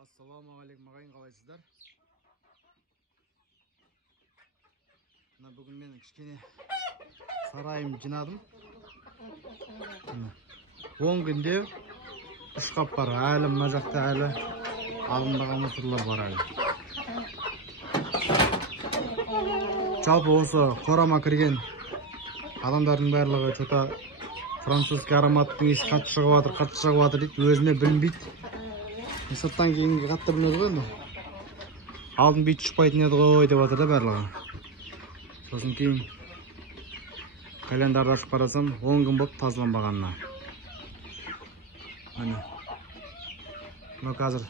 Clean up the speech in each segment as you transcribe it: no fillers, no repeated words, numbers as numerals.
Ассалаумағалейкум ағайын, қалайсыздар? Мына бүгін мен кішкене сарайым жинадым. 10 күнде 3 қап бар. Әлі мына жақта әлі алынбаған моторлар бар әлі. Жалпы осы қорама кірген адамдардың барлығы что-то французский ароматтың иісі қатты шығып жатыр дейді. Өзіме білінбейді. Соттан кейінгі қатты білмеді ғой енді. Алдын бейт шықпайтын еді ғой деп жатыр да барлығы. Сосын кейін календарды ашып қарасам 10 күн болып тазаланбағанына. Міне. Мына қазір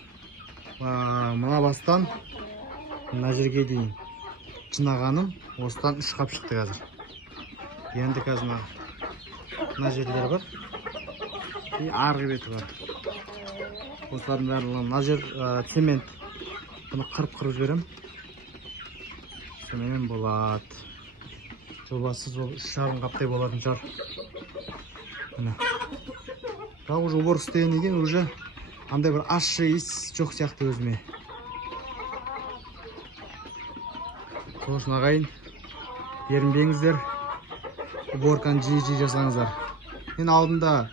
мына бастан мына жерге дейін жинағаным осыдан 3 қап шықты қазір. Енді қазір мына жерлер бар. И арғы беті бар. Осылардың барлығы мына жер цемент. Бұны қырып жіберем. Сонымен болады. Жобасы 3,5 қаптай болатын шығар. Міне. Бірақ уже убор істеген екен, уже андай бір ащы иіс жоқ сияқты өзіме. Сол үшін ағайын, ерінбеңіздер. Уборканы жиі жасаңыздар. Мен алдында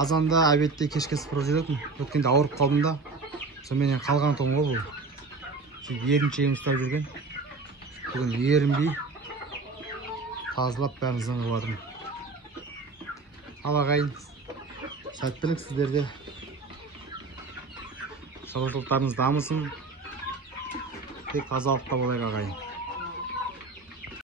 азанда, обедте, кешке сыпырып жүретін. Өткенде ауырып қалдым да. Сонымен қалған тоң ғой бұл. Еріншегім ұстап жүрген. Бүгін ерінбей тазалап бәрін зыңғып жатырмын. Ал ағайын, сәттілік сіздерде. Шаруашылықтарыңыз дамысын. Тек тазалықта болайық ағайын.